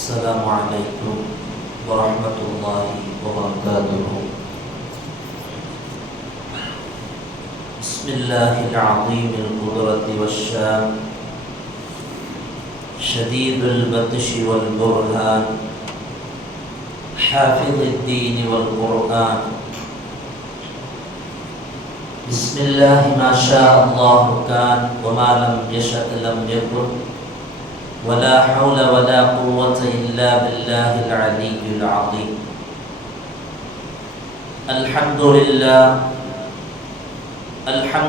السلام عليكم ورحمة الله وبركاته. بسم الله العظيم القدرة والشان شديد البطش والبرهان حافظ الدين والقرآن. بسم الله ما شاء الله كان وما لم يشأ لم يكن ولا حول ولا قوة إلا بالله العلي العظيم. الحمد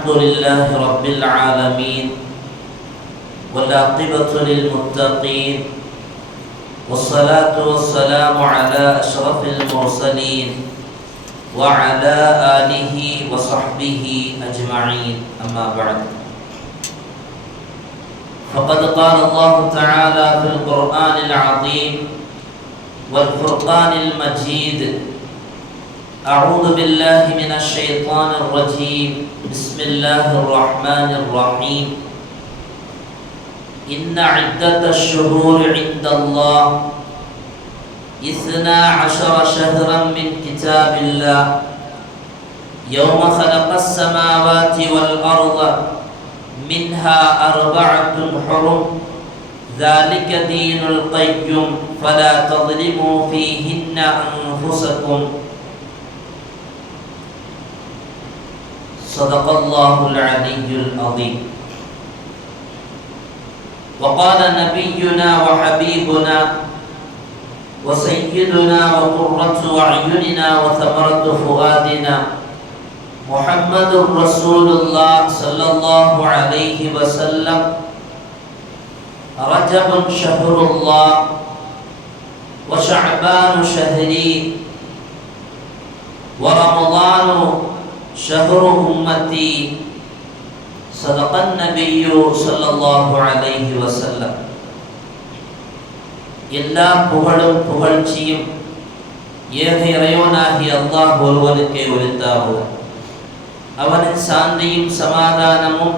لله رب العالمين والعاقبة للمتقين والصلاة والسلام على أشرف المرسلين وعلى آله وصحبه أجمعين. أما بعد، فقد قال الله تعالى في القرآن العظيم والفرقان المجيد: أعوذ بالله من الشيطان الرجيم. بسم الله الرحمن الرحيم. إن عدة الشهور عند الله 12 شهرا من كتاب الله يوم خلق السماوات والأرض منها 4 حرم ذلك دين القيم فلا تظلموا فيهن أنفسكم. صدق الله العلي العظيم. وقال نبينا وحبيبنا وسيدنا وقرة أعيننا وثمرة فؤادنا محمد رسول الله صلى الله عليه وسلم: رجب شهر الله وشعبان شهري ورمضان شهر أمتي. صدق النبي صلى الله عليه وسلم. எல்லா புகழும் புகழ்ச்சியும் ஏக இறைவனாகிய அல்லாஹ் ஒருவனுக்கே உரித்தாகுக. அவனின் சாந்தியும் சமாதானமும்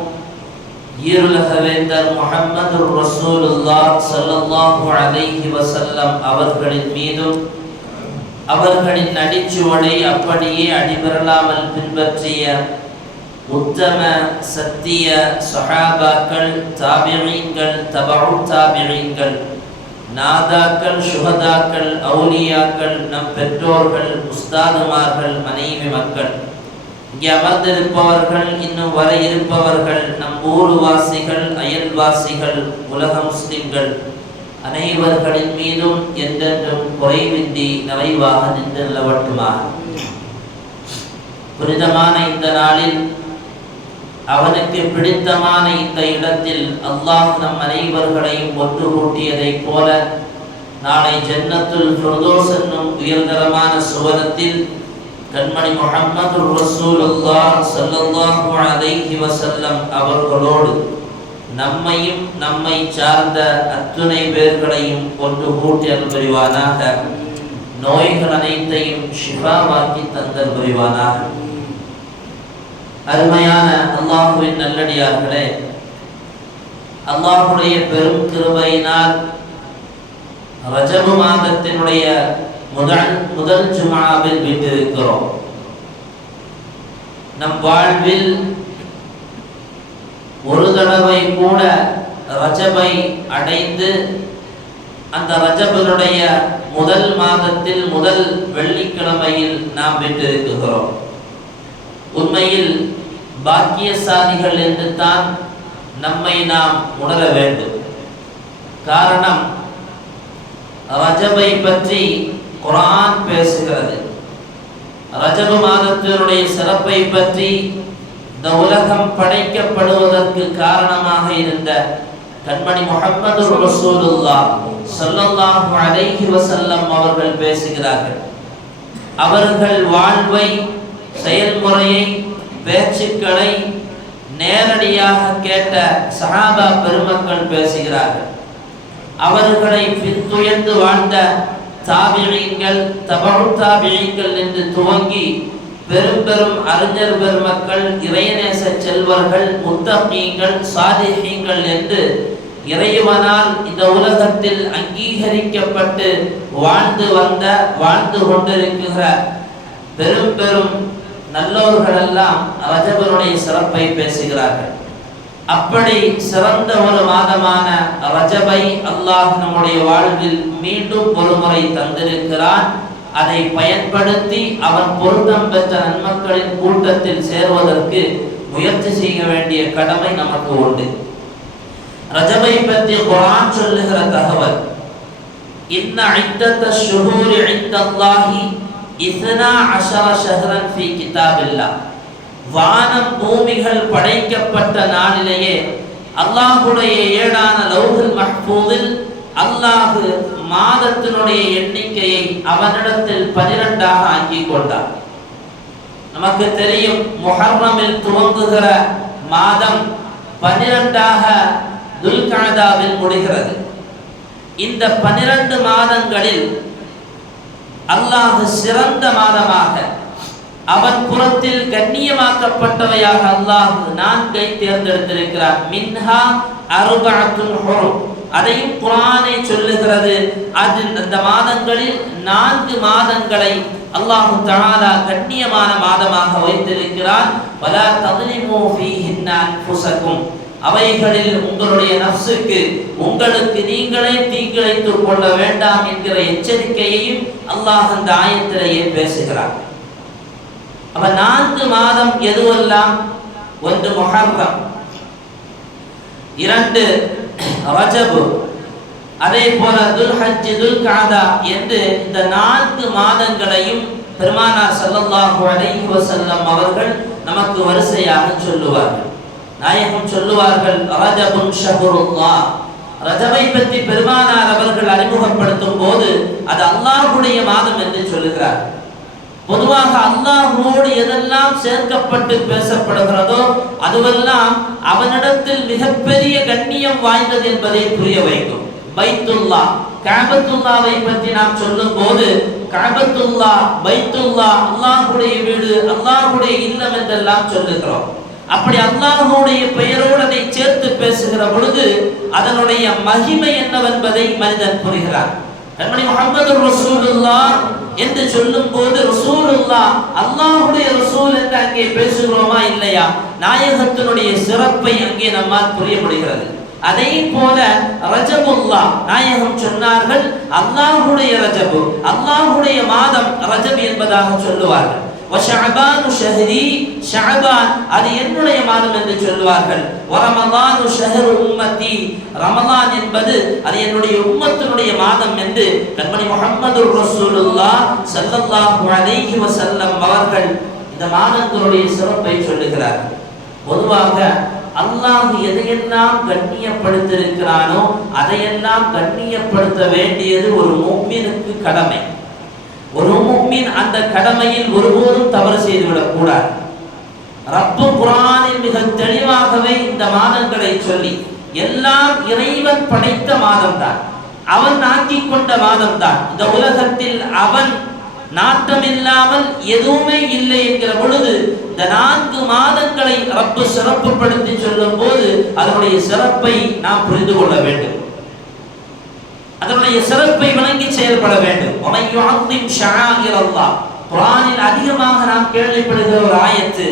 ஈருலக வேந்தர் முஹம்மது ரசூலுல்லாஹ் ஸல்லல்லாஹு அலைஹி வஸல்லம் அவர்களின் மீதும் அவர்களின் அடிச்சுவடை அப்படியே அடிபெறலாமல் பின்பற்றிய உத்தம சத்திய சஹாபாக்கள், தாபிஈன்கள், தபஉ தாபிஈன்கள், நாதாக்கள், சுஹதாக்கள், அவுலியாக்கள், நம் பெற்றோர்கள், உஸ்தாதுமார்கள், மனைவி மக்கள், இங்கே அமர்ந்திருப்பவர்கள், இன்னும் வர இருப்பவர்கள், நம் ஊர்வாசிகள், அயல்வாசிகள், உலக முஸ்லிம்கள் அனைவர்களின் மீதும் என்றென்றும் குறைவின்றி நிறைவாக நின்று நிலவட்டுமாக. புனிதமான இந்த நாளில், அவனுக்கு பிடித்தமான இந்த இடத்தில் அல்லாஹ் நம் அனைவர்களையும் ஒன்று கூட்டியதைப் போல நாளை ஜன்னத்துல் ஃபிர்தௌஸ் என்னும் உயர்தரமான சுவனத்தில் கண்மணி முஹம்மது ரசூலுல்லாஹ் ஸல்லல்லாஹு அலைஹி வஸல்லம் அவர்களோடு நம்மையும் நம்மை சார்ந்த அத்துணை பேர்களையும் ஒன்று கூட்டி அருள் புரிவானாக. நோய்கள் அனைத்தையும் ஷிஃபாவாக்கி தந்தல் புரிவானாக. அருமையான அல்லாஹுவின் நல்லடியார்களே, அல்லாஹுடைய பெரும் கிருபையினால் ரஜப மாதத்தினுடைய முதல் ஜும்ஆவில் வீட்டிருக்கிறோம். நம் வாழ்வில் ஒரு தடவை கூட ரஜபை அடைந்து அந்த ரஜபனுடைய முதல் மாதத்தில் முதல் வெள்ளிக்கிழமையில் நாம் வீட்டிருக்கிறோம். உண்மையில் பாக்கியசாலிகள் என்று தான் நம்மை நாம் உணர வேண்டும். காரணம், ரஜபை பற்றி குர்ஆன் பேசுகிறது. ரஜப மாதத்தினுடைய சிறப்பை பற்றி இந்த உலகம் படைக்கப்படுவதற்கு காரணமாக இருந்த கண்மணி முஹம்மது ரசூலுல்லாஹ் ஸல்லல்லாஹு அலைஹி வஸல்லம் அவர்கள் பேசுகிறார்கள். அவர்கள் வாழ்வை, செயல்முறையை, பேச்சுக்களை நேரடியாக கேட்ட சஹாபா பெருமக்கள் பேசுகிறார்கள். அவர்களை பின்துயர்ந்து வாழ்ந்த தாபிஈன்கள், தபஉ தாபிஈன்கள் என்று துவங்கி பெரும் பெரும் அறிஞர் பெருமக்கள், இறைநேச செல்வர்கள், முத்தகீன்கள், சாலிஹீன்கள் என்று இறைவனால் இந்த உலகத்தில் அங்கீகரிக்கப்பட்டு வாழ்ந்து கொண்டிருக்கிற பெரும் பெரும் நல்லோர்கள் எல்லாம் ரஜபனுடைய சிறப்பை பேசுகிறார்கள். அப்படி சிறந்த ஒரு மாதமான ரஜபை அல்லாஹ் நம்முடைய வாழ்வில் மீண்டும் ஒரு முறை தந்திருக்கிறான். அதை பயன்படுத்தி அவன் பொருத்தம் பெற்ற நன்மக்களின் கூட்டத்தில் சேர்வதற்கு முயற்சி செய்ய வேண்டிய கடமை நமக்கு உண்டு. ரஜபை பற்றி குர்ஆன் சொல்லுகிற தகவல், இன்ன இத்தத்த ஷுஹூரி இன்தல்லாஹி 12 ஷஹ்ரன் ஃபீ கிதாபில்லாஹ். வானம் பூமிகள் படைக்கப்பட்ட நாளிலேயே அல்லாஹ்வுடைய ஏடான லௌஹுல் மஹ்ஃபூஸில் அல்லாஹ் மாதத்தினுடைய எண்ணிக்கையை அவனிடத்தில் 12ஆக ஆக்கி கொண்டார். நமக்கு தெரியும், முஹர்ரமில் துவங்குகிற மாதம் 12ஆக துல்கஅதாவில் முடிகிறது. இந்த 12 மாதங்களில் அல்லாஹ் சிறந்த மாதமாக அவன் புறத்தில் கண்ணியமாக்கப்பட்டவையாக அல்லாஹ் 4ஐ தேர்ந்தெடுத்திருக்கிறார். மின்ஹா அர்பஅத்துன் ஹுரும், அதையும் குர்ஆனை சொல்லுகிறது. அந்த மாதங்களில் 4 மாதங்களை அல்லாஹ் தஆலா கண்ணியமான மாதமாக வைத்திருக்கிறான். வலா தظلموا فيهن انفسكم, அவைகளில் உங்களுடைய நஃப்ஸுக்கு உங்களுக்கு நீங்களே தீங்கிழைத்துக் கொள்ள வேண்டாம் என்கிற எச்சரிக்கையையும் அல்லாஹ் அந்த ஆயத்திலேயே பேசுகிறார். அப்ப 4 மாதம் எதுவெல்லாம்? 1 முஹர்ரம், 2 ரஜப், அதே போல துல்ஹஜ், துல்கஅதா என்று இந்த 4 மாதங்களையும் பெருமானார் ஸல்லல்லாஹு அலைஹி வஸல்லம் அவர்கள் நமக்கு வரிசையாக சொல்லுவார்கள். நாயகம் சொல்லுவார்கள், ரஜபுன் ஷஹ்ருல்லாஹ். ரஜபை பற்றி பெருமானார் அவர்கள் அறிமுகப்படுத்தும் போது அது அல்லாஹ்வுடைய மாதம் என்று சொல்லுகிறார். பொதுவாக அல்லாஹ்வோடு எதெல்லாம் சேர்க்கப்பட்டு பேசப்படுகிறதோ அதுவெல்லாம் அவனிடத்தில் மிகப்பெரிய கண்ணியம் வாய்ந்தது என்பதை புரிய வைக்கும். பைத்துல்லா, கஅபத்துல்லாவை பற்றி நாம் சொல்லும் போது கஅபத்துல்லா, பைத்துல்லா, அல்லாஹ்வுடைய வீடு, அல்லாஹ்வுடைய இல்லம் என்றெல்லாம் சொல்லுகிறோம். அப்படி அல்லாஹ்வுடைய பெயரோடு அதை சேர்த்து பேசுகிற பொழுது அதனுடைய மகிமை என்னவென்பதை மனிதன் புரிகிறான். கண்மணி முஹம்மது ரசூலுல்லாஹ் என்று சொல்லும் போது ரசூலுல்லாஹ் அல்லாஹ்வுடைய ரசூல் என்று அங்கே பேசுகிறோமா இல்லையா? நாயகத்தினுடைய சிறப்பை அங்கே நம்மால் புரிய முடிகிறது. அதே போல ரஜபுல்லாஹ், நாயகம் சொன்னார்கள் அல்லாஹ்வுடைய ரஜபு, அல்லாஹ்வுடைய மாதம் ரஜப் என்பதாக சொல்லுவார்கள். வஷஅபானு ஷஹ்ரி, ஷஅபான் அது என்னுடைய மாதம் என்று சொல்வார்கள். வரமலானு ஷஹ்ரு உம்மத்தி, ரமலான் என்பது அது என்னுடைய உம்மத்தினுடைய மாதம் என்று கண்மணி முஹம்மது ரசூலுல்லாஹ் ஸல்லல்லாஹு அலைஹி வஸல்லம் அவர்கள் இந்த மாதங்களுடைய சிறப்பை சொல்லுகிறார்கள். பொதுவாக அல்லாஹ் எதையெல்லாம் கண்ணியப்படுத்தியிருக்கிறானோ அதையெல்லாம் கண்ணியப்படுத்த வேண்டியது ஒரு முஃமினுக்கு கடமை. ஒரு முஃமின் அந்த கடமையில் ஒருபோதும் தவறு செய்துவிடக் கூடாது. ரப்பு குர்ஆனில் மிக தெளிவாகவே இந்த மாதங்களை சொல்லி, எல்லாம் இறைவன் படைத்த மாதம்தான், அவன் ஆக்கிக் கொண்ட மாதம்தான். இந்த உலகத்தில் அவன் நாட்டமில்லாமல் எதுவுமே இல்லை என்கிற பொழுது இந்த 4 மாதங்களை ரப்பு சிறப்புப்படுத்தி சொல்லும் போது அதனுடைய சிறப்பை நாம் புரிந்து கொள்ள வேண்டும், அதனுடைய சிறப்பை வணங்கி செயல்பட வேண்டும். குர்ஆனில் அதிகமாக நாம் கேள்விப்படுகிற ஒரு ஆயத்து,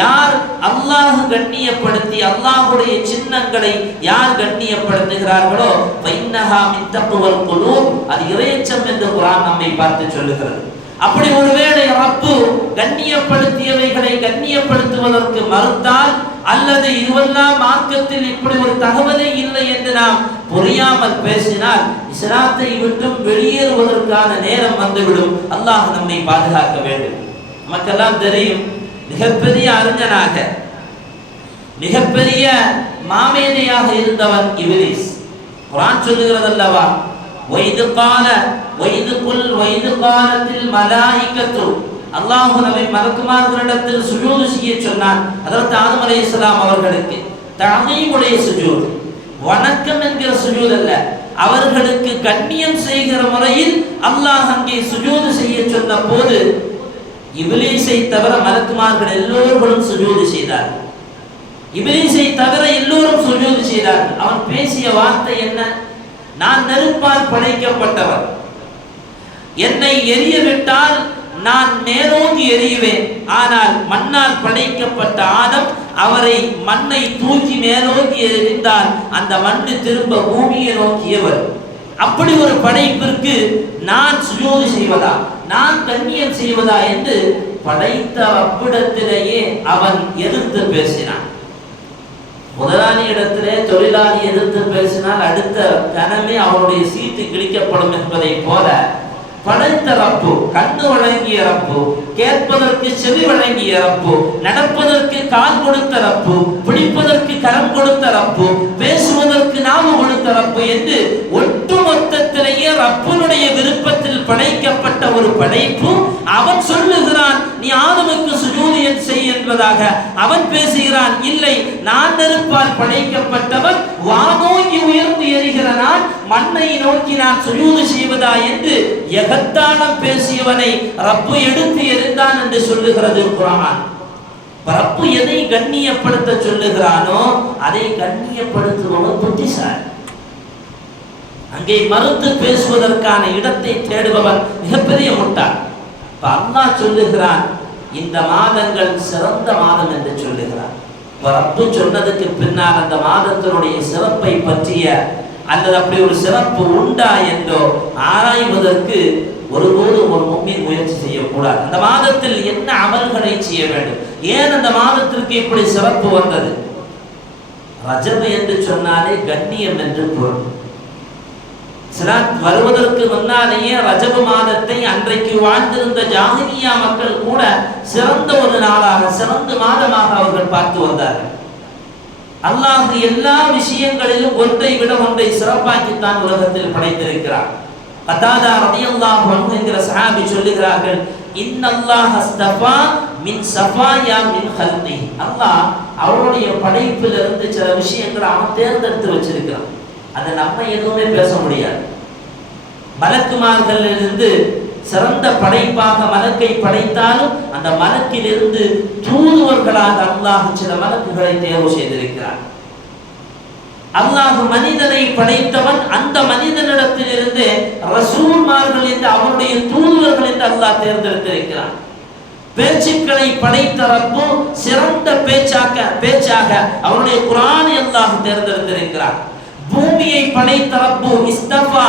யார் அல்லாஹ் கண்ணியப்படுத்தி அல்லாஹ்வுடைய சின்னங்களை யார் கண்ணியப்படுத்துகிறார்களோ ஃபைன்னஹா மின் தக்வல் குலூப், அது இறையச்சம் என்று குர்ஆன் நம்மை பார்த்து சொல்லுகிறது. அப்படி ஒருவேளை ரப்பு கண்ணியப்படுத்தியவைகளை கண்ணியப்படுத்துவதற்கு மறுத்தால் அல்லது இதுவெல்லாம் மார்க்கத்தில் இப்படி ஒரு தகவலே இல்லை என்று நாம் புரியாமல் பேசினால் இஸ்லாத்தை விட்டும் வெளியேறுவதற்கான நேரம் வந்துவிடும். அல்லாஹ் நம்மை பாதுகாக்க வேண்டும். நமக்கெல்லாம் தெரியும், மிகப்பெரிய அறிஞனாக மிகப்பெரிய மாமேதையாக இருந்தவன் இப்லீஸ். குர்ஆன் சொல்லுகிறது அல்லவா, வைது காலத்தில் மலாயிகத்து, அல்லாஹ் நபி மலக்குமார்களிடத்தில் சுஜூது செய்ய சொன்னான். ஹஜ்ரத் ஆதம் அலைஹிஸ்ஸலாம் அவர்களுக்கு தஅதீமுடைய சுஜூத், வணக்கம் என்கிற சுஜூத் அல்ல, அவர்களுக்கு கண்ணியம் செய்கிற முறையில் அல்லாஹ் அங்கே சுஜூது செய்ய சொன்ன போது இப்லீஸை தவிர மலக்குமார்கள் எல்லோரும் சுஜூது செய்தார்கள். இப்லீஸை தவிர எல்லோரும் சுஜூது செய்தார்கள். அவன் பேசிய வார்த்தை என்ன? நான் நெருப்பால் படைக்கப்பட்டவர், என்னை எரிய விட்டால் நான் மேலோங்கி எரியுவேன். ஆனால் மண்ணால் படைக்கப்பட்ட ஆதம், அவரை மண்ணை தூக்கி மேலோங்கி எறிந்தால் அந்த மண்ணு திரும்ப பூமியை நோக்கியவர். அப்படி ஒரு படைப்பிற்கு நான் சுஜூது செய்வதா, நான் கண்ணியம் செய்வதா என்று படைத்த ரப்பிடத்திலேயே அவன் எதிர்த்து பேசினான். முதலாளி இடத்திலே தொழிலாளி எதிர்த்து பேசினால் அடுத்த கணமே அவனுடைய சீட்டு கிழிக்கப்படும் என்பதை போல படைத்த ரப்பு, கண்ணு வழங்கிய ரப்பு, கேட்பதற்கு செவி வழங்கிய ரப்பு, நடப்பதற்கு கால் கொடுத்த ரப்பு, பிடிப்பதற்கு கரம் கொடுத்த ரப்பு, பேசுவதற்கு நாவு கொடுத்த ரப்பு என்று ஒட்டுமொத்தத்திலேயே ரப்பனுடைய விருப்பத்தில் படைக்கப்பட்ட ஒரு படைப்பு. அவன் சொல்லுகிறான் நீ ஆதமுக்கு சுஜூது செய் என்பதாக. அவன் பேசுகிறான் இல்லை, நான் நெருப்பால் படைக்கப்பட்டவன், வானோக்கி உயர்ந்து எரிகிற நான் மண்ணை நோக்கி நான் சுஜூது செய்வதா என்று எகத்தாளம் பேசியவனை ரப்பு எடுத்து எறிந்தான் என்று சொல்லுகிறது குர்ஆன். ரப்பு எதை கண்ணியப்படுத்த சொல்லுகிறானோ அதை கண்ணியப்படுத்துபவன் புத்திசாலி. அங்கே மறுத்து பேசுவதற்கான இடத்தை தேடுபவன் மிகப்பெரிய முட்டாள். அல்லாஹ் சொல்லுகிறான் இந்த மாதங்கள் சிறந்த மாதம் என்று சொல்லுகிறான். ரப்பு சொன்னதுக்கு பின்னால் அந்த மாதத்தினுடைய சிறப்பை பற்றிய அல்லது அப்படி ஒரு சிறப்பு உண்டா என்றோ ஆராய்வதற்கு ஒருபோது ஒரு முஃமின் முயற்சி செய்யக்கூடாது. அந்த மாதத்தில் என்ன அமல்களை செய்ய வேண்டும், ஏன் அந்த மாதத்திற்கு இப்படி சிறப்பு வந்தது? ரஜப் என்று சொன்னாலே கண்ணியம் என்று பொருள். சிலாத் வருவதற்கு முன்னாலேயே ரஜபு மாதத்தை அன்றைக்கு வாழ்ந்திருந்த ஜாஹிலியா மக்கள் கூட சிறந்த ஒரு நாளாக, சிறந்த மாதமாக அவர்கள் பார்த்து வந்தார்கள். அல்லாஹ் எல்லா விஷயங்களிலும் ஒன்றை விட ஒன்றை சிறப்பாக்கித்தான் உலகத்தில் படைத்திருக்கிறார். கதாதா ரலியல்லாஹு அன்ஹு என்கிற சஹாபி சொல்லுகிறார்கள், இன்னல்லாஹ் அஸ்தஃபா மின் சஃபாயா மின் ஹல்கி. அல்லாஹ் அவருடைய படைப்பிலிருந்து சில விஷயங்களை அவன் தேர்ந்தெடுத்து வச்சிருக்கிறான். அதை நம்ம எதுவுமே பேச முடியாது. மலக்குமார்களிலிருந்து சிறந்த படைப்பாக மலக்கை படைத்தாலும் அந்த மலக்கிலிருந்து தூதுவர்களாக அல்லாஹ் சில மலக்குகளை தேர்வு செய்திருக்கிறார். அல்லாஹ் மனிதனை படைத்தவன், அந்த மனிதனிடத்திலிருந்து ரசூல்மார்கள் என்று அவருடைய தூதுவர்கள் என்று அல்லாஹ் தேர்ந்தெடுத்திருக்கிறான். பேச்சுக்களை படைத்த ரப்பு சிறந்த பேச்சாக அவருடைய குர்ஆனை அல்லாஹ் தேர்ந்தெடுத்திருக்கிறார். பூமியை படைத்த ரப்பு இஸ்தஃபா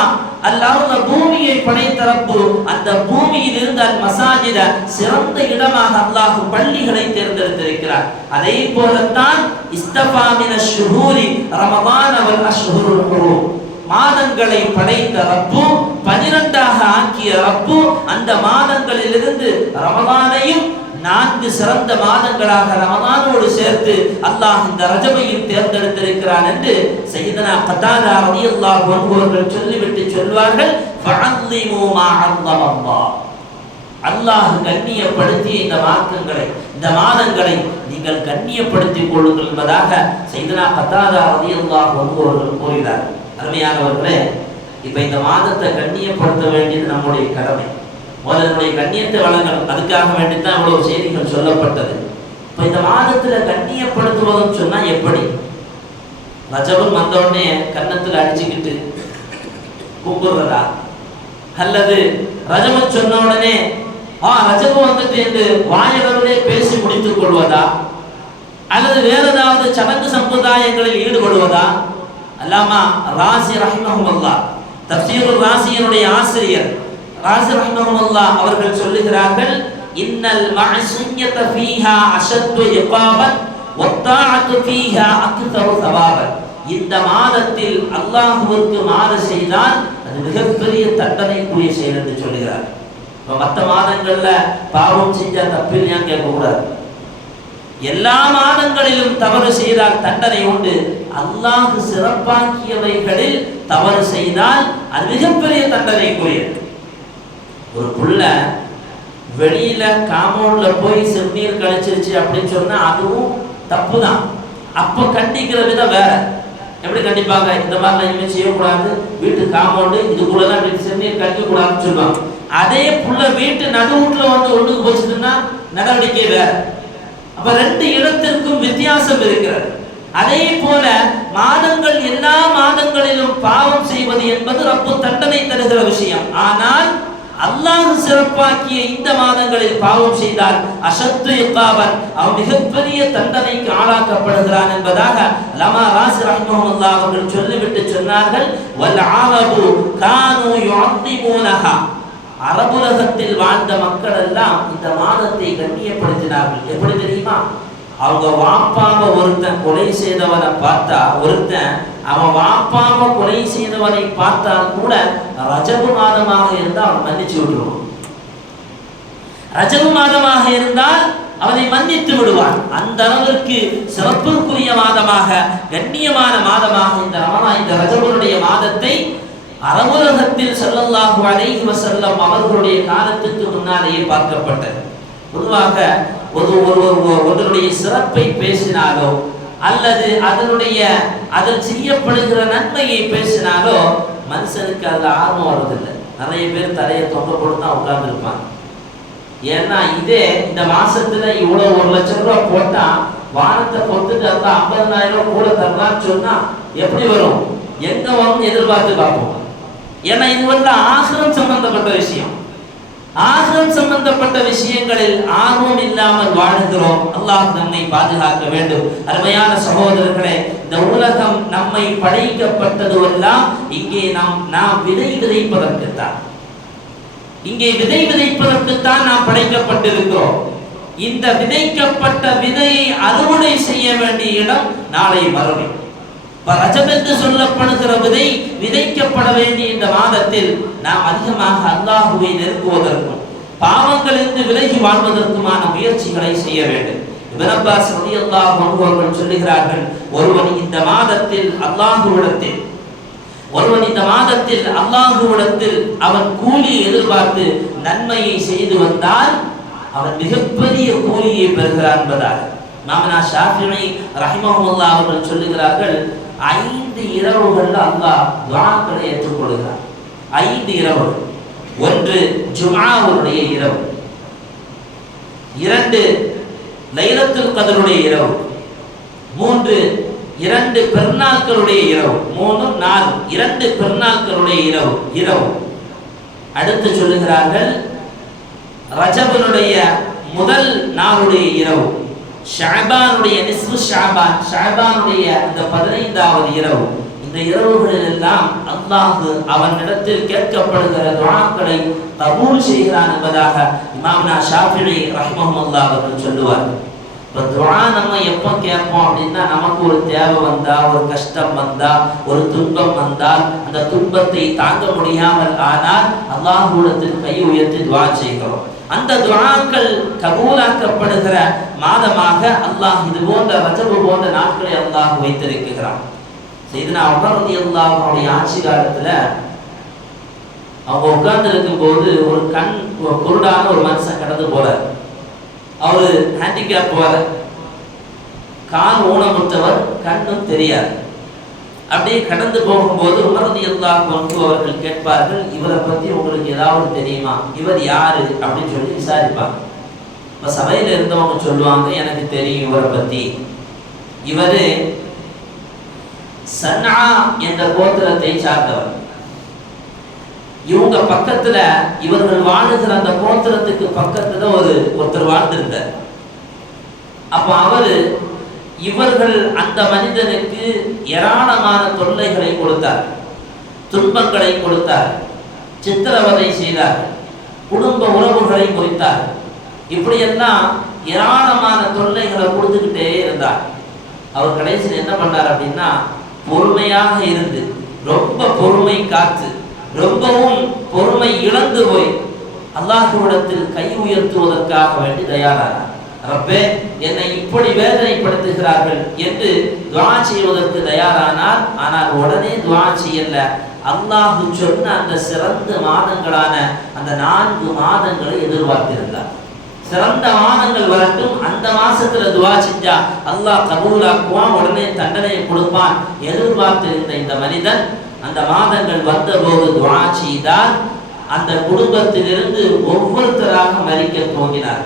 அல்லாஹ் பூமியை படைத்த ரப்பு அந்த பூமியில் இருந்த மசாஜித சிறந்த இடமாக அல்லாஹ் பள்ளிகளை தேர்ந்தெடுத்திருக்கிறார். அதே போலத்தான் இஸ்தஃபா மினஷ் ஷுஹூரி ரமதான் வல் அஷ்ஹுருல் ஹுரும், மாதங்களை படைத்த ரப்பு 12ஆக ஆக்கிய ரப்பு அந்த மாதங்களிலிருந்து ரமதானையும் 4 சிறந்த மாதங்களாக ரமதானோடு சேர்த்து அல்லாஹ் இந்த ரஜபையும் தேர்ந்தெடுத்திருக்கிறான் என்று சய்யிதனா கதாதா ரலியல்லாஹு அன்ஹு அவர்கள் சொல்லிவிட்டு சொல்வார்கள், ஃபஅல்லிமு மா அல்லாஹ். அல்லாஹ் கண்ணியப்படுத்திய இந்த மார்க்கங்களை, இந்த மாதங்களை நீங்கள் கண்ணியப்படுத்திக் கொள்ளுங்கள் என்பதாக சய்யிதனா கதாதா ரலியல்லாஹு அன்ஹு அவர்கள் கூறினார். அருமையானவர்களே, இப்ப இந்த மாதத்தை கண்ணியப்படுத்த வேண்டியது நம்முடைய கடமை. அதனுடைய கண்ணியத்தை வழங்கணும். அதுக்காக வேண்டித்தான் இவ்வளவு செய்திகள் சொல்லப்பட்டது. இப்ப இந்த மாதத்துல கண்ணியப்படுத்துவதுன்னு சொன்னா எப்படி? ரஜபம் வந்த உடனே கன்னத்துல அடிச்சுக்கிட்டு கும்பிடுறதா, அல்லது ரஜபம் சொன்ன உடனே ரஜபம் வந்துட்டு என்று வாயளவிலே பேசி முடித்துக் கொள்வதா, அல்லது வேற ஏதாவது சடங்கு சம்பிரதாயங்களில் ஈடுபடுவதா? அல்லாமா ராசி ரஹிமஹுல்லாஹ், தஃப்சீருல் ராசியினுடைய ஆசிரியர் ராசி ரஹிமஹுல்லாஹ் அவர்கள் சொல்லுகிறார்கள், இன்னல் மஅசியத ஃபீஹா அஷத்து இகாபன் வத்தாஅத்து ஃபீஹா அக்தரு தவாபன். இந்த மாதத்தில் அல்லாஹ்வுக்கு மாறு செய்தால் அது மிகப்பெரிய தண்டனைக்குரிய செயல் என்று சொல்லுகிறார். மற்ற மாதங்கள்ல பாவம் செஞ்சா தப்பில்லையான்னு கேட்கக்கூடாது. எல்லா மாதங்களிலும் தவறு செய்தால் தண்டனை உண்டு. அல்லாஹ் சிறப்பாக்கியவைகளில் தவறு செய்தால் அது மிகப்பெரிய தண்டனைக்குரியது. ஒரு புள்ள வெளியில காம்பவுண்ட்ல போய் சிறுநீர் கழிச்சிருச்சு அப்படின்னு சொன்னா அதுவும் தப்பு தான். அப்ப கண்டிக்கிற விதம் வேற. எப்படி கண்டிப்பாங்க? இந்த மாதிரி இனிமே செய்யக்கூடாது, வீட்டு காம்பவுண்டு இதுக்குள்ளதான் சிறுநீர் கழிக்க கூடாதுன்னு சொல்லுவாங்க. அதே புள்ள வீட்டு நடுவுல வந்து ஒண்ணுக்கு போச்சுன்னா நடவடிக்கை வேற. அப்ப 2 இடத்திற்கும் வித்தியாசம் இருக்கிறது. அதே போல மாதங்கள், எல்லா மாதங்களும் என்பது ரப்பு தண்டனை தருகிற விஷயம். ஆனால் அல்லாஹ் சிறப்பாக்கிய இந்த மாதங்களில் பாவம் செய்தால் அஷத்து இக்காபன், அவன் மிகப்பெரிய தண்டனைக்கு ஆளாக்கப்படுகிறான் என்பதாக லமா ராசி ரஹ்மஹுல்லாஹ் அவர்கள் சொல்லிவிட்டு சொன்னார்கள், வல் அரபு கானு யுஅத்திமுனஹா, அரபுலகத்தில் வாழ்ந்த மக்கள் எல்லாம் இந்த மாதத்தை கண்ணியப்படுத்தினார்கள். எப்படி தெரியுமா? அவங்க வாப்பாவை ஒருத்தன் கொலை செய்தவனை பார்த்தா, ஒருத்தன் அவன் வாப்பாவை கொலை செய்தவனை பார்த்தால் கூட ரஜபு மாதமாக இருந்தால் அவன் மன்னிச்சு விட்டுருவான். ரஜபு மாதமாக இருந்தால் அவனை மன்னித்து விடுவான். அந்த அளவிற்கு சிறப்புக்குரிய மாதமாக, கண்ணியமான மாதமாக இந்த ரஜபுடைய மாதத்தை அரபுலகத்தில் ஸல்லல்லாஹு அலைஹி வஸல்லம் அவர்களுடைய காலத்துக்கு முன்னாலேயே பார்க்கப்பட்டது. பொதுவாக ஒருவருடைய சிறப்பை பேசினாலோ அல்லது அதில் செய்யப்படுகிற நன்மையை பேசினாலோ மனுஷனுக்கு அதுல ஆர்வம் வருவதில்லை. நிறைய பேர் தலையை தொங்க போட்டு தான் உட்கார்ந்து இருப்பாங்க. ஏன்னா இதே இந்த மாசத்துல இவ்வளவு 1 லட்சம் ரூபாய் போட்டா வானத்தை பொறுத்துட்டு அந்த 50,000 ரூபாய் கூட தரலாம்னு சொன்னா எப்படி வரும், எங்க வரும் எதிர்பார்த்து பார்ப்போம். ஏன்னா இது வந்து ஆகிரம் சம்பந்தப்பட்ட விஷயம். ஆகிரம் சம்பந்தப்பட்ட விஷயங்களில் ஆர்வம் இல்லாமல் வாழுகிறோம். அல்லாஹ் நம்மை பாதுகாக்க வேண்டும். அருமையான சகோதரர்களே, இந்த உலகம் நம்மை படைக்கப்பட்டதுவெல்லாம் இங்கே நாம் விதை விதைப்பதற்குத்தான், இங்கே விதை விதைப்பதற்குத்தான் நாம் படைக்கப்பட்டிருக்கிறோம். இந்த விதைக்கப்பட்ட விதையை அறுவடை செய்ய வேண்டிய இடம் நாளை மறுமை. ரஜப் என்று சொல்லப்படுகிற விதை விதைக்கப்பட வேண்டிய இந்த மாதத்தில் நாம் அதிகமாக அல்லாஹுவை நெருங்குவதற்கும் பாவங்களிலிருந்து விலகி வாழ்வதற்குமான முயற்சிகளை செய்ய வேண்டும். இப்னு அப்பாஸ் ரலியல்லாஹு அன்ஹு அவர்கள் சொல்லுகிறார்கள், ஒருவன் இந்த மாதத்தில் அல்லாஹுவிடத்தில் அவன் கூலி எதிர்பார்த்து நன்மையை செய்து வந்தால் அவன் மிகப்பெரிய கூலியை பெறுகிறான் என்பதாக இமாம்னா ஷாஃபிஈ ரஹிமஹுல்லாஹ் அவர்கள் சொல்லுகிறார்கள், 5 இரவுகள் அல்லாஹ் துஆக்களை ஏற்றுக்கொள்கிறார். 5 இரவுகள். 1 ஜும்ஆவுடைய இரவு, 2 லைலத்துல் கத்ருடைய இரவு, 3 2 பெருநாட்களுடைய இரவு, 3 4 2 பெருநாட்களுடைய இரவு. அடுத்து சொல்லுகிறார்கள் ரஜபனுடைய முதல் நாளுடைய இரவு, ஷஅபானுடைய நிஸ்ஃபு ஷஅபானுடைய அந்த 15வது இரவு. இந்த இரவுகளில் எல்லாம் அல்லாஹ் அவனிடத்தில் கேட்கப்படுகிற துஆக்களை கபூல் செய்கிறான் என்பதாக இமாம்னா ஷாஃபிஈ ரஹ்மஹுல்லாஹ் அவர்கள் சொல்லுவார். இப்போ துஆ நம்ம எப்போ கேட்போம் அப்படின்னா, நமக்கு ஒரு தேவை வந்தா, ஒரு கஷ்டம் வந்தா, ஒரு துன்பம் வந்தால், அந்த துன்பத்தை தாங்க முடியாமல் ஆனால் அல்லாஹ்விடத்தில் கை உயர்த்தி துஆ செய்கிறோம். அந்த துஆக்கள் கபூலாக்கப்படுகிற மாதமாக அல்லாஹ் இது போன்ற ரஜபு போன்ற நாட்களை அல்லாஹ் வைத்திருக்கிறான். சையதுனா உமர் ரலியல்லாஹு அன்ஹுடைய ஆட்சி காலத்துல அவங்க உட்கார்ந்து இருக்கும் போது ஒரு குருடான ஒரு மனுஷன் கடந்து போறார். அவரு ஹேண்டிகேப் போறார், கால் ஊனமுற்றவர், கண்ணும் தெரியாது. அப்படியே கடந்து போகும்போது உமர் ரலியல்லாஹு அன்ஹு அவர்கள் கேட்பார்கள், இவரை பத்தி உங்களுக்கு ஏதாவது தெரியுமா, இவர் யாரு அப்படின்னு சொல்லி விசாரிப்பாங்க. இப்ப சபையில இருந்தவங்க சொல்லுவாங்க, எனக்கு தெரியும் இவரை பத்தி, இவரு சன்ஆ என்ற கோத்திரத்தை சார்ந்தவர். இவங்க பக்கத்துல, இவர்கள் வாழுகிற அந்த கோத்திரத்துக்கு பக்கத்துல ஒருத்தர் வாழ்ந்திருந்தார். அப்ப இவர்கள் அந்த மனிதனுக்கு ஏராளமான தொல்லைகளை கொடுத்தார், துன்பங்களை கொடுத்தார், சித்திரவதை செய்தார், குடும்ப உறவுகளை முறித்தார். இப்படியெல்லாம் ஏராளமான தொல்லைகளை கொடுத்துக்கிட்டே இருந்தார். அவர் கடைசியில் என்ன பண்ணார் அப்படின்னா, பொறுமையாக இருந்து, ரொம்ப பொறுமை காத்து, ரொம்பவும் பொறுமை இழந்து போய் அல்லாஹ்விடத்தில் கை உயர்த்துவதற்காக வேண்டி தயாரானார். ரப்பே, என்னை இப்படி வேதனைப்படுத்துகிறார்கள் என்று துஆ செய்வதற்கு தயாரானார். ஆனால் உடனே துஆ செய்யல. அல்லாஹ் சொன்ன அந்த சிறந்த மாதங்களான அந்த 4 மாதங்களை எதிர்பார்த்திருந்தார். சிறந்த மாதங்கள் வரட்டும், அந்த மாசத்துல துஆ செஞ்சா அல்லாஹ் கபூலாக்குவான், உடனே தண்டனை கொடுப்பான் எதிர்பார்த்திருந்த இந்த மனிதன் அந்த மாதங்கள் வந்தபோது துஆ செய்தால் அந்த குடும்பத்திலிருந்து ஒவ்வொருத்தராக மரிக்க துவங்கினார்,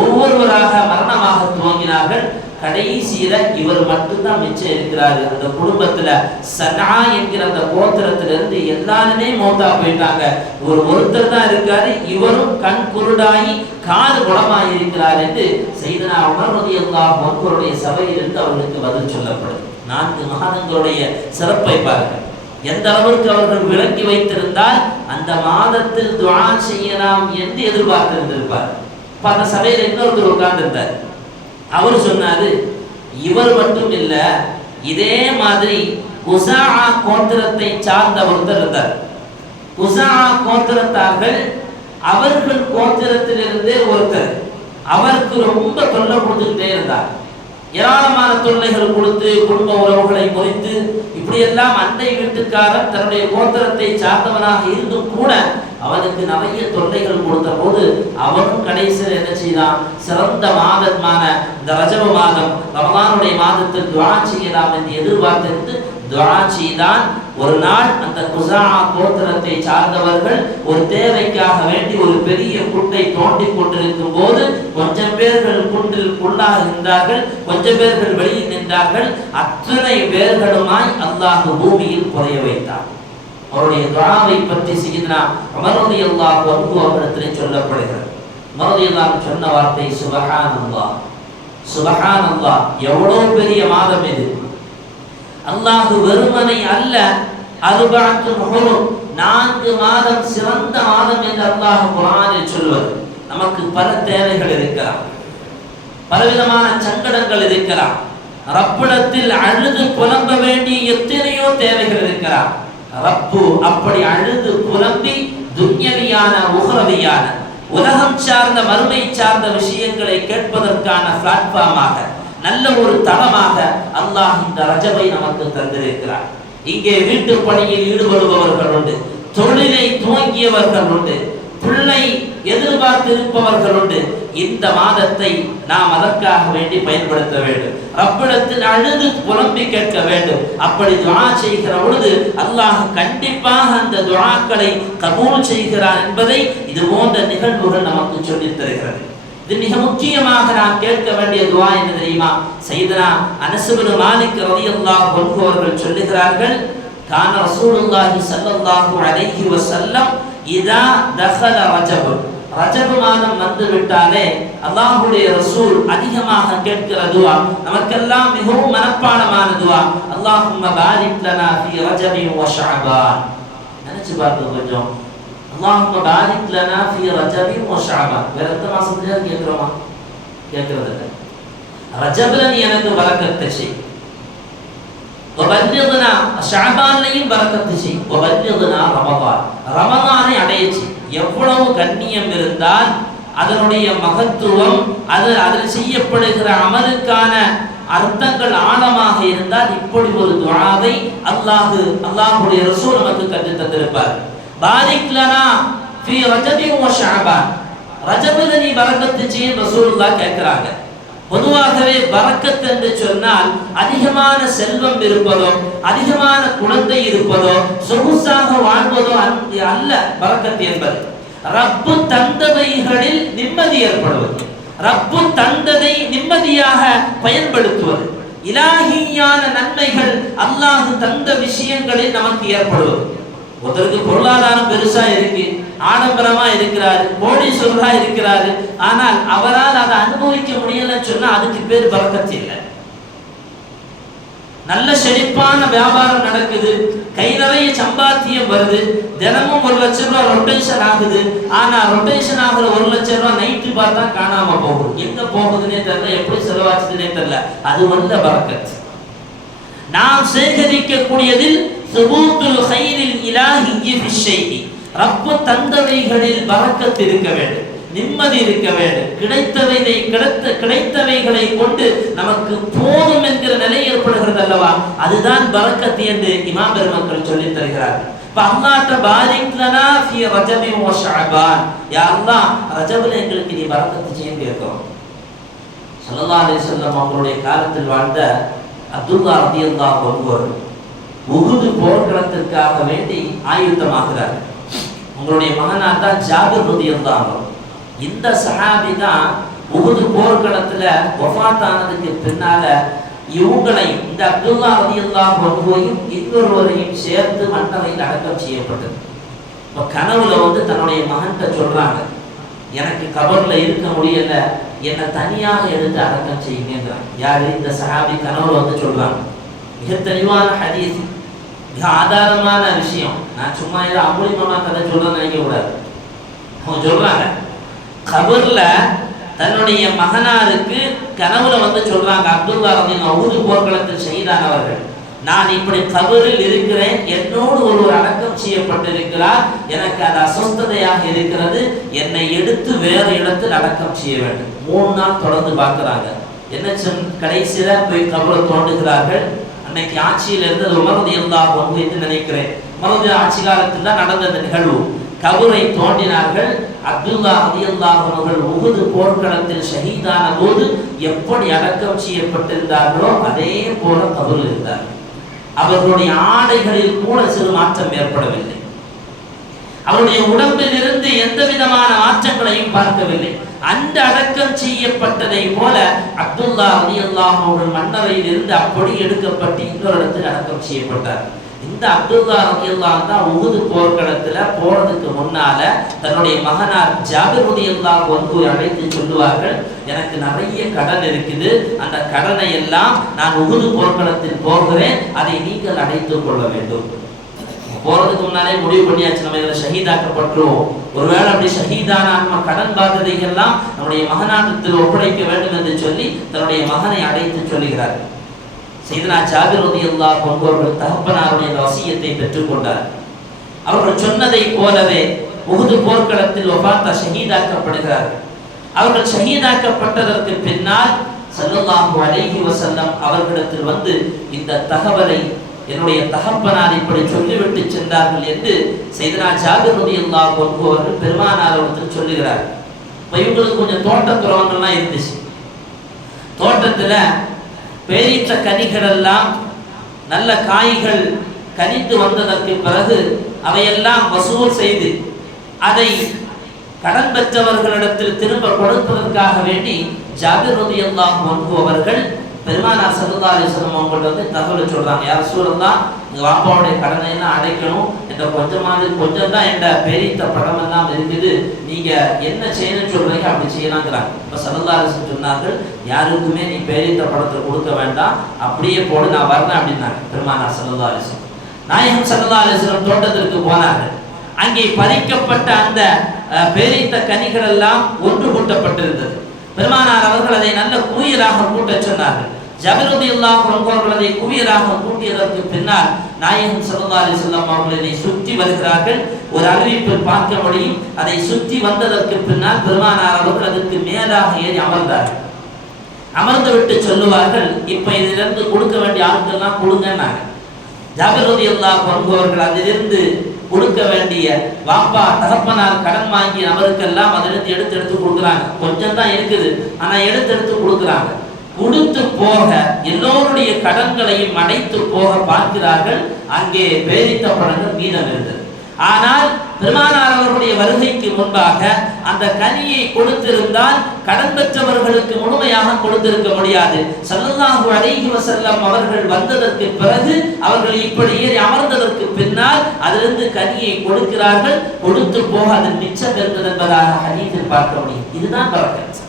ஒவ்வொருவராக மரணமாக துவங்கினார்கள். கடைசியில இவர் மட்டும்தான் மிச்சம் இருக்கிறாரு. அந்த குடும்பத்துல சனா என்கிற அந்த கோத்திரத்திலிருந்து எல்லாருமே மௌத்தா போயிட்டாங்க. ஒருத்தர் தான் இருக்காரு, இவரும் கண் குருடாகி காது குணமாகி இருக்கிறார் என்று சையதுனா உமர் ரலியல்லாஹு அன்ஹுவுடைய சபையிலிருந்து அவர்களுக்கு பதில் சொல்லப்படுது. 4 மாதங்களுடைய சிறப்பை பாருங்கள். எந்த அளவுக்கு அவர்கள் விளங்கி வைத்திருந்தால் அந்த மாதத்தில் துஆ செய்யலாம் என்று எதிர்பார்த்திருந்திருப்பார். அந்த சபையில் இன்னொருத்தர் உட்கார்ந்து இருந்தார். அவர் சொன்னாரு, இவர் மட்டும் இல்ல, இதே மாதிரி குஸா கோத்திரத்தை சார்ந்த ஒருத்தர் இருந்தார். குஸா கோத்திரத்தார்கள் அவர்கள் கோத்திரத்திலிருந்தே ஒருத்தர் அவருக்கு ரொம்ப தொல்லை கொடுத்துக்கிட்டே இருந்தார். ஏராளமான தொல்லைகள் கொடுத்து குடும்ப உறவுகளை முறித்து இப்படியெல்லாம் அண்டை வீட்டுக்காரன் தன்னுடைய கோத்திரத்தை சார்ந்தவனாக இருந்தும் கூட அவனுக்கு நிறைய தொல்லைகள் கொடுத்த போது அவனும் கடைசியில் என்ன செய்தான், சிறந்த மாதமான இந்த ரஜப மாதம் ரமலானுடைய மாதத்தில் துஆ செய்யலாம் என்று எதிர்பார்த்திருந்து துஆ செய்தான். ஒரு நாள் அந்த குஸா கோத்திரத்தை சார்ந்தவர்கள் ஒரு தேவைக்காக வேண்டி ஒரு பெரிய குட்டை தோண்டி கொண்டிருக்கும் போது கொஞ்சம் பேர்கள் குண்டில் உள்ளாக இருந்தார்கள், கொஞ்சம் பேர்கள் வெளியில் நின்றார்கள். அத்தனை பேர்களுமாய் அல்லாஹ் பூமியில் புதைய வைத்தார். அவருடைய துஆவை பற்றி சையதுனா உமர் ரலியல்லாஹு அன்ஹு அவர்களிடத்திலே சொல்லப்படுகிறது. உமர் ரலியல்லாஹு சொன்ன வார்த்தை சுப்ஹானல்லாஹ், சுப்ஹானல்லாஹ். எவ்வளவு பெரிய மாதம் இது! அல்லாஹ் வெறுமனை அல்ல, அர்பஅத்துல் ஹுரும், 4 மாதம் சிறந்த மாதம் என்று அல்லாஹ் குர்ஆனில் சொல்வது. நமக்கு பல தேவைகள் இருக்கலாம், பலவிதமான சங்கடங்கள் இருக்கலாம், ரப்பிடத்தில் அழுது புலம்ப வேண்டிய எத்தனையோ தேவைகள் இருக்கலாம். ரப்பு அப்படி அழுது புலம்பி துன்யவியான உஹ்ரவியான உலகம் சார்ந்த மறுமை சார்ந்த விஷயங்களை கேட்பதற்கான பிளாட்ஃபார்மாக, நல்ல ஒரு தளமாக அல்லாஹ் இந்த ரஜபை நமக்கு தந்திருக்கிறார். இங்கே வீட்டு பணியில் ஈடுபடுபவர்கள் உண்டு, தொழிலை துவங்கியவர்கள் உண்டு, பிள்ளை எதிர்பார்த்திருப்பவர்கள் உண்டு. இந்த மாதத்தை நாம் அதற்காக வேண்டி பயன்படுத்த வேண்டும். ரப்பிடத்தில் அழுது புலம்பி கேட்க வேண்டும். அப்படி துஆ செய்கிற பொழுது அல்லாஹ் கண்டிப்பாக அந்த துஆக்களை கபூல் செய்கிறார் என்பதை இது போன்ற நிகழ்வுகள் நமக்கு சொல்லித் தருகிறது. இது மிக முக்கியமாக நாம் கேட்க வேண்டிய துஆ என்ன தெரியுமா? சையதுனா அனஸ் இப்னு மாலிக் ரலியல்லாஹு அன்ஹு அவர்கள் சொல்லுகிறார்கள், கான ரசூலுல்லாஹி ஸல்லல்லாஹு அலைஹி வஸல்லம் இதா தഖல ரஜப், ரஜப் மாதம் வந்து விட்டாலே அல்லாஹ்வுடைய ரசூல் அதிகமாக கேட்கிற துஆ, நமக்கெல்லாம் மிகவும் மனப்பாடமான துஆ, அல்லாஹும்ம பாரிக் லனா ஃபீ ரஜபி வ ஷஅபான். நினைச்சு பாருங்க கொஞ்சம், அல்லாஹும்ம பாரிக் லனா ஃபீ ரஜபி வ ஷஅபான். வேற எந்த மாசத்துல கேக்குறோமா? கேக்குறது இல்ல. ரஜப்ல நீ எனக்கு பரக்கத்தை செய், வபல்லிக்னா ஷஅபான்லையும் பரக்கத்தை செய், வபல்லிக்னா ரமதான், ரமதானை அடையச்சி. எவ்வளவு கண்ணியம் இருந்தால் அதனுடைய மகத்துவம், அதில் செய்யப்படுகிற அமலுக்கான அர்த்தங்கள் ஆழமாக இருந்தால் இப்படி ஒரு துஆவை அல்லாஹ்வுடைய ரசூல் நமக்கு கற்றுத் தந்திருப்பார். பாரிக் லனா ஃபீ ரஜபி வ ஷஅபான், ரஜபில் நீ பரக்கத்து செய்ய ரசூலுல்லாஹ் கேட்கிறாங்க. பொதுவாகவே பரக்கத் என்று சொன்னால் அதிகமான செல்வம் இருப்பதோ, அதிகமான குழந்தை இருப்பதோ, சொகுசாக வாழ்வதோ அல்ல. பரக்கத் என்பது ரப்பு தந்தவைகளில் நிம்மதி ஏற்படுவது, ரப்பு தந்ததை நிம்மதியாக பயன்படுத்துவது, இலாஹியான நன்மைகள் அல்லாஹ் தந்த விஷயங்களில் நமக்கு ஏற்படுவது. ஒருத்தருக்கு பொருளாதாரம் பெருசா இருக்கு, ஆடம்பரமா இருக்கிறாரு, கோடீஸ்வரரா இருக்கிறாரு, ஆனால் அவரால் அதை அனுபவிக்க முடியலன்னு சொன்னா அதுக்கு பேர் பரக்கத் இல்லை. நல்ல செழிப்பான வியாபாரம் நடக்குது, கை நிறைய சம்பாத்தியம் வருது, தினமும் 1 லட்சம் ரூபாய் ரொட்டேஷன் ஆகுது. ஆனா ரொட்டேஷன் ஆகுற 1 லட்சம் ரூபாய் நைட்டு பார்த்தா காணாம போகுது, எங்க போகுதுன்னே தெரியல, எப்படி செலவாச்சுன்னே தெரியல. அது வந்த பரக்கத். நாம் சேகரிக்கக்கூடியதில் சுபூத்துல் கைரில் இலாஹி ஃபி ஷைஇ, ரப்பு தந்தவைகளில் பரக்கத் இருக்க வேண்டும், நிம்மதி இருக்க வேண்டும். கிடைத்தவைகளை கொண்டு நமக்கு போதும் என்கிற நிலை ஏற்படுகிறது அல்லவா, அதுதான் பரக்கத் என்று இமாம் பெருமக்கள் சொல்லித் தருகிறார்கள். அல்லாஹ்ட்ட பாரிக் லனா ஃபீ ரஜபி வ ஷஅபான், யா அல்லாஹ் ரஜப்ல எங்களுக்கு நீ பரக்கத் செய்ய கேட்கிறோம். ஸல்லல்லாஹு அலைஹி வஸல்லம் அவருடைய காலத்தில் வாழ்ந்த அப்துல்லா ரலியல்லாஹு அன்ஹு உஹுது போர்க்களத்திற்காக வேண்டி ஆயுத்தமாகிறார். உங்களுடைய மகனார் தான் ஜாபிர் ரலியல்லாஹு அன்ஹு. இந்த சஹாபி தான் உஹுது போர்க்களத்துல வஃபாத்தானதுக்கு பின்னால இவங்களையும் இந்த அப்துல்லா ரலியல்லாஹு அன்ஹுவையும் இன்னொருவரையும் சேர்த்து மன்னரையில் அடக்கம் செய்யப்பட்டது. இப்போ கனவுல தன்னுடைய மகன்கிட்ட சொல்றாங்க, எனக்கு கபர்ல இருக்க முடியல, என்னை தனியாக எடுத்து அடக்கம் செய்யுங்கிறாங்க. யாரு? இந்த சஹாபி கனவுல சொல்றாங்க. மிக தெளிவான ஹதீஸ், மிக ஆதாரமான விஷயம். நான் சும்மா ஏதோ அமூலியமா கதை சொல்றேன்னு நினைக்க கூடாது. அவங்க சொல்றாங்க, கபர்ல தன்னுடைய மகனாருக்கு கனவுல சொல்றாங்க, அப்துல்லா ரலியல்லாஹு அன்ஹு போர்க்களத்தில் ஷஹீதானவர்கள், நான் இப்படி கபரில் இருக்கிறேன், என்னோடு ஒருவர் அடக்கம் செய்யப்பட்டிருக்கிறார், எனக்கு அது அஸ்வஸ்ததையாக இருக்கிறது, என்னை எடுத்து வேறு இடத்தில் அடக்கம் செய்ய வேண்டும். 3 நாள் தொடர்ந்து பார்க்கிறாங்க. என்ன கடைசியில போய் கபரை தோண்டுகிறார்கள். அன்னைக்கு ஆட்சியில் இருந்தது உமர் ரலியல்லாஹு அன்ஹு என்று நினைக்கிறேன். உமர் ஆட்சி காலத்தில் தான் நடந்த இந்த நிகழ்வு. கபரை தோண்டினார்கள். அப்துல்லா ரலியல்லாஹு அன்ஹு உஹுது போர்க்களத்தில் ஷஹீதான போது எப்படி அடக்கம் செய்யப்பட்டிருந்தார்களோ அதே போல கபரில் இருந்தார்கள். அவர்களுடைய ஆடைகளில் கூட சிறு மாற்றம் ஏற்படவில்லை. அவருடைய உடம்பில் இருந்து எந்த விதமான மாற்றங்களையும் பார்க்கவில்லை. அந்த அடக்கம் செய்யப்பட்டதை போல அப்துல்லா ரலியல்லாஹு அன்ஹு மன்னரையில் இருந்து அப்படி எடுக்கப்பட்டு இன்னொரு இடத்தில் அடக்கம் செய்யப்பட்டார். இந்த அப்துல்லா ரலியல்லாஹு அன்ஹு தான் உஹுது போர்க்களத்துல போறதுக்கு முன்னால தன்னுடைய மகனார் ஜாபிர் ரலியல்லாஹு அன்ஹு அழைத்து சொல்லுவார்கள், எனக்கு நிறைய கடன் இருக்குது, அந்த கடனை எல்லாம் நான் உஹுது போர்க்களத்தில் போகிறேன், அதை நீங்கள் அடைத்துக் கொள்ள வேண்டும். போறதுக்கு முன்னாலே முடிவு பண்ணியாச்சு, நம்ம இதில் ஷஹீதாக்கப்பட்டுருவோம். ஒருவேளை அப்படி ஷஹீதான நம்ம கடன் பாததைகள்லாம் நம்முடைய மகனானத்தில் ஒப்படைக்க வேண்டும் என்று சொல்லி தன்னுடைய மகனை அழைத்து சொல்லுகிறார். சையதுனா ஜாபிர் ரலியல்லாஹு அன்ஹு அவர்கள் தகப்பனாருடைய வசியத்தை பெற்றுக்கொண்டார். அவர்கள் சொன்னதை போலவே உஹுது போர்க்களத்தில் வஃபாத்தா ஷஹீதாக்கப்படுகிறார்கள். அவர்கள் ஷஹீதாக்கப்பட்டதற்கு பின்னால் ஸல்லல்லாஹு அலைஹி வஸல்லம் அவர்களிடத்தில் இந்த தகவலை என்னுடைய தகப்பனார் இப்படி சொல்லிவிட்டு சென்றார்கள் என்று சையதுனா ஜாபிர் ரலியல்லாஹு அன்ஹு அவர்கள் பெருமானாரிடத்தில் சொல்லுகிறார். இப்போ இவங்களுக்கு கொஞ்சம் தோட்டத்துறவங்கள்லாம் இருந்துச்சு. தோட்டத்துல பேரீச்ச கனிகள் எல்லாம் நல்ல காய்கள் கனித்து வந்ததற்கு பிறகு அவையெல்லாம் வசூல் செய்து அதை கடன் பெற்றவர்களிடத்தில் திரும்ப கொடுப்பதற்காக வேண்டி ஜாபிர் ரலியல்லாஹு அன்ஹு அவர்கள் பெருமானார் ஸல்லல்லாஹு அலைஹி வஸல்லம் அவங்கள்ட்ட தகவல் சொல்றாங்க, யார் ரசூலல்லாஹ், எங்க வாப்பாவுடைய கடனை எல்லாம் அடைக்கணும், இந்த கொஞ்சம் தான் என்ற பேரித்த படம் எல்லாம் இருக்குது, நீங்க என்ன செய்யணும்னு சொல்றீங்க அப்படி செய்யலாங்கிறாங்க. இப்ப ஸல்லல்லாஹு அலைஹி வஸல்லம் சொன்னார்கள், யாருக்குமே நீ பேரித்த படத்தை கொடுக்க வேண்டாம், அப்படியே போடு, நான் வரேன் அப்படின்னாங்க பெருமானார் ஸல்லல்லாஹு அலைஹி வஸல்லம். நாயகம் ஸல்லல்லாஹு அலைஹி வஸல்லம் தோட்டத்திற்கு போனார்கள். அங்கே பறிக்கப்பட்ட அந்த பேரித்த கனிகள் எல்லாம் ஒன்று கூட்டப்பட்டிருந்தது. பெருமானார் அவர்கள் அதை நல்ல குவியலாக கூட்ட சொன்னார்கள். ஜாபிர் ரலியல்லாஹு அன்ஹு அவர்கள் அதை குவியலாக கூட்டியதற்கு பின்னால் நாயகம் ஸல்லல்லாஹு அலைஹி வஸல்லம் அவர்கள் இதை சுற்றி வருகிறார்கள். ஒரு அறிவிப்பில் பார்க்க முடியும், அதை சுற்றி வந்ததற்கு பின்னால் பெருமானார் அவர்கள் அதற்கு மேலாக ஏறி அமர்ந்தார்கள். அமர்ந்து விட்டு சொல்லுவார்கள், இப்ப இதிலிருந்து கொடுக்க வேண்டிய ஆட்கள்லாம் கொடுங்கன்னாங்க. ஜாபிர் ரலியல்லாஹு அன்ஹு அவர்கள் அதிலிருந்து கொடுக்க வேண்டிய வாப்பா தகப்பனார் கடன் வாங்கிய நபருக்கெல்லாம் அதிலிருந்து எடுத்து கொடுக்குறாங்க. கொஞ்சம் தான் இருக்குது, ஆனா எடுத்து கொடுக்குறாங்க. கொடுத்து போக எல்லோருடைய கடன்களையும் அடைத்து போக பார்க்கிறார்கள். அங்கே பேரித்த பழங்கள் மீதம் இருந்தது. ஆனால் பெருமானார் அவர்களுடைய வருகைக்கு முன்பாக அந்த கனியை கொடுத்திருந்தால் கடன் பெற்றவர்களுக்கு முழுமையாக கொடுத்திருக்க முடியாது. ஸல்லல்லாஹு அலைஹி வஸல்லம் அவர்கள் வந்ததற்கு பிறகு அவர்கள் இப்படி ஏறி அமர்ந்ததற்கு பின்னால் அதிலிருந்து கனியை கொடுக்கிறார்கள். கொடுத்து போக அது மிச்சம் இருந்தது என்பதாக ஹதீஸில் பார்க்க முடியும். இதுதான் பரக்கத்.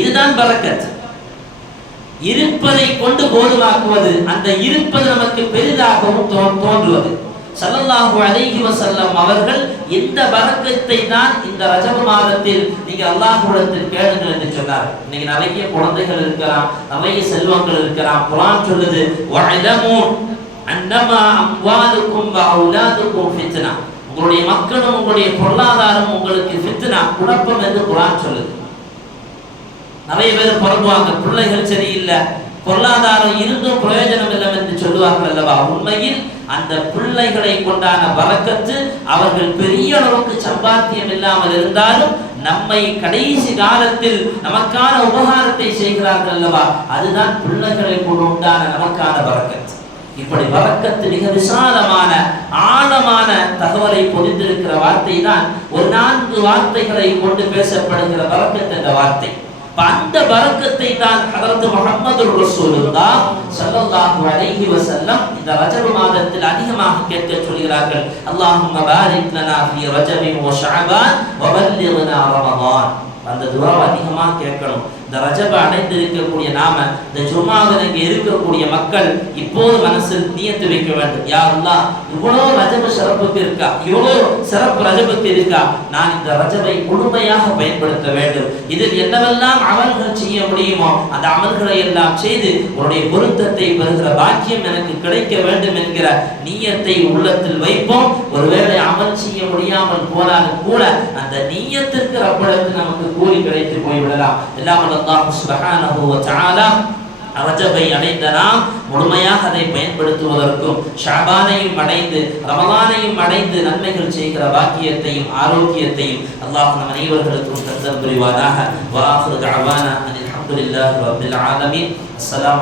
இதுதான் பரக்கத். இருப்பதை கொண்டு போதுமாக்குவது, அந்த இருப்பது நமக்கு பெரிதாகவும் தோன்றுவது. ஸல்லல்லாஹு அலைஹி வஸல்லம் அவர்கள் இந்த பரக்கத்தை தான் இந்த ரஜப மாதத்தில் நீங்க அல்லாஹ்விடத்தில் கேளுங்கள் என்று சொன்னார். இன்னைக்கு நிறைய குழந்தைகள் இருக்கலாம், நிறைய செல்வங்கள் இருக்கலாம். குர்ஆன் சொல்லுது, வஅலமு அன்னமா அம்வாலுக்கும் வ அவுலாதுக்கும் ஃபித்னா. உங்களுடைய மக்களும் உங்களுடைய பொருளாதாரம் உங்களுக்கு ஃபித்னா, குழப்பம் என்று குர்ஆன் சொல்லுது. நிறைய பேர் புறம்புவாங்க, பிள்ளைகள் சரியில்லை, பொருளாதாரம் இருந்தும் பிரயோஜனம் இல்லை என்று சொல்லுவார்கள் அல்லவா? உண்மையில் அந்த பிள்ளைகளை கொண்டான பரக்கத்து, அவர்கள் பெரிய அளவுக்கு சம்பாத்தியம் இல்லாமல் இருந்தாலும் நம்மை கடைசி காலத்தில் நமக்கான உபகாரத்தை செய்கிறார்கள் அல்லவா? அதுதான் பிள்ளைகளை கொண்டு உண்டான நமக்கான பரக்கத்து. இப்படி பரக்கத்து மிக விசாலமான ஆழமான தகவலை பொதிந்திருக்கிற வார்த்தை தான் ஒரு 4 வார்த்தைகளை கொண்டு பேசப்படுகிற பரக்கத் என்ற வார்த்தை. அந்த பரக்கத்தை தான் ஹஜ்ரத் முஹம்மது ரசூலுல்லாஹ் ஸல்லல்லாஹு அலைஹி வஸல்லம் இந்த ரஜப் மாதத்தில் அதிகமாக கேட்க சொல்கிறார்கள். அல்லாஹும்ம பாரிக் லனா ஃபீ ரஜபி வ ஷஅபான் வ பல்லிக்னா ரமதான். அந்த துஆவை அதிகமாக கேட்கணும். இந்த ரஜப அடைந்திருக்கக்கூடிய நாம, இந்த ஜும்ஆவில் இங்கே இருக்கக்கூடிய மக்கள் இப்போது மனசில் நியத்து வைக்க வேண்டும். யா அல்லாஹ், இவ்வளோ ரஜப சிறப்புக்கு இருக்கா, இவ்வளோ சிறப்பு ரஜபுக்கு இருக்கா, நான் இந்த ரஜபை முழுமையாக பயன்படுத்த வேண்டும். இதில் என்னவெல்லாம் அமல்கள் செய்ய முடியுமோ அந்த அமல்களை எல்லாம் செய்து உன்னுடைய பொருத்தத்தை பெறுகிற பாக்கியம் எனக்கு கிடைக்க வேண்டும் என்கிற நியத்தை உள்ளத்தில் வைப்போம். ஒருவேளை அமல் செய்ய முடியாமல் போனாலும் கூட அந்த நியத்திற்கு ரப்பிடத்தில் நமக்கு கூலி கிடைத்து போய்விடலாம். எல்லாம் அல்லாஹ் சுப்ஹானஹு வ தஆலா ரஜபை அடைந்த நாம் முழுமையாக அதை பயன்படுத்துவதற்கும் ஷஅபானையும் அடைந்து ரமலானையும் அடைந்து நன்மைகள் செய்கிற பாக்கியத்தையும் ஆரோக்கியத்தையும் அல்லாஹ் நம் அனைவர்களுக்கும் தந்தல் புரிவானாக. வ ஆகிரு தஅவானா அல்ஹம்துலில்லாஹி ரப்பில் ஆலமீன். அஸ்ஸலாமு